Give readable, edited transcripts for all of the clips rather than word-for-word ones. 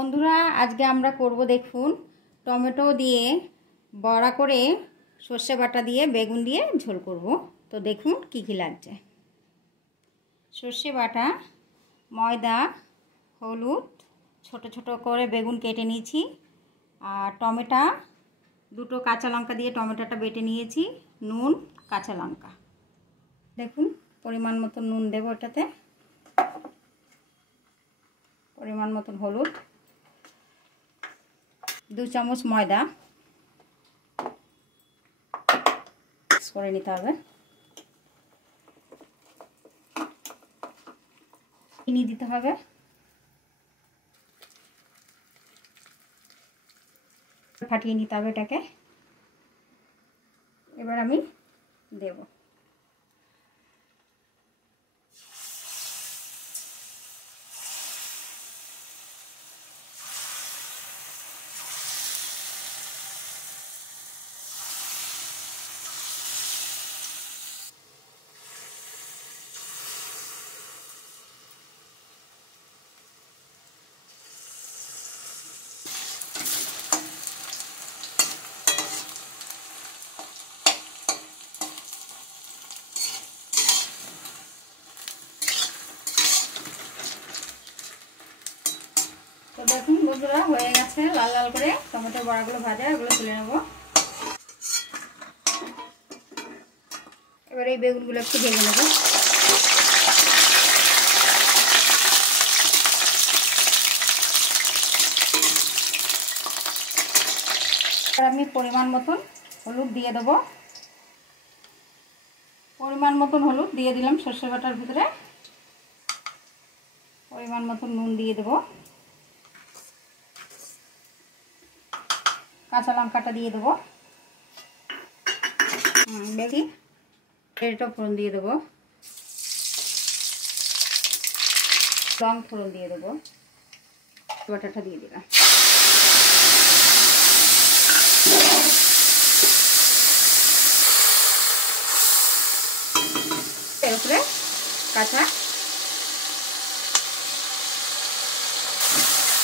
বন্ধুরা আজকে আমরা করব দেখুন টমেটো দিয়ে বড়া করে সর্ষে বাটা দিয়ে বেগুন দিয়ে ঝোল করব। তো দেখুন কি কি লাগছে। সর্ষে বাটা, ময়দা, হলুদ, ছোট ছোট করে বেগুন কেটে নিয়েছি, আর টমেটো, দুটো কাঁচা লঙ্কা দিয়ে টমেটোটা বেটে নিয়েছি, নুন, কাঁচা লঙ্কা। দেখুন পরিমাণ মতো নুন দেব, ওটাতে পরিমাণ মতন হলুদ, 2 চামচ ময়দা মিক্স করে নিতে হবে, চিনি দিতে হবে, ফাটিয়ে নিতে হবে এটাকে। এবার আমি দেব তো দেখুন বন্ধুরা হয়ে গেছে, লাল লাল করে টমেটোর বড়াগুলো ভাজা, এগুলো তুলে নেব। এবার এই বেগুনগুলো একটু ভেজে নেব। এবার আমি পরিমাণ মতন হলুদ দিয়ে দেবো, পরিমাণ মতন হলুদ দিয়ে দিলাম সর্ষে বাটার ভিতরে, পরিমাণ মতন নুন দিয়ে দেবো, কাঁচা লঙ্কাটা দিয়ে দেবো, দেখি এটা ফোড়ন দিয়ে দেবো, লং ফোড়ন দিয়ে দেবো, বাটাটা দিয়ে দিলাম। এরপরে কাঁচা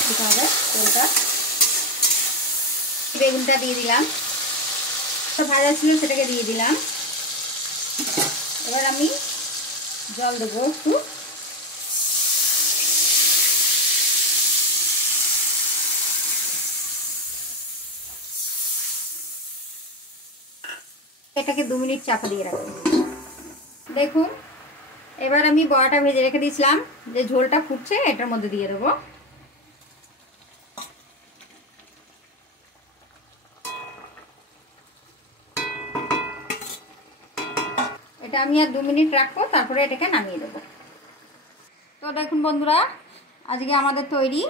দিতে হবে তেলটা, বেগুনটা দিয়ে দিলাম, ভাজা ছিল সেটাকে দিয়ে দিলাম। এবার আমি জল দেবো একটু, এটাকে 2 মিনিট চাপা দিয়ে রাখবো। দেখুন এবার আমি বড়াটা ভেজে রেখে দিয়েছিলাম, যে ঝোলটা ফুটছে এটার মধ্যে দিয়ে দেবো। এটা আমি আর 2 মিনিট রাখবো, তারপরে এটাকে নামিয়ে দেবো। তো দেখুন বন্ধুরা আজকে আমাদের তৈরি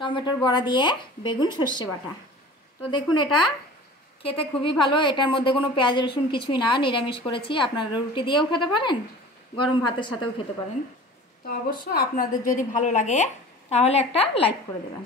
টমেটোর বড়া দিয়ে বেগুন সর্ষে বাটা। তো দেখুন এটা খেতে খুবই ভালো, এটার মধ্যে কোনো পেঁয়াজ রসুন কিছুই না, নিরামিষ করেছি। আপনারা রুটি দিয়েও খেতে পারেন, গরম ভাতের সাথেও খেতে পারেন। তো অবশ্য আপনাদের যদি ভালো লাগে তাহলে একটা লাইক করে দেবেন।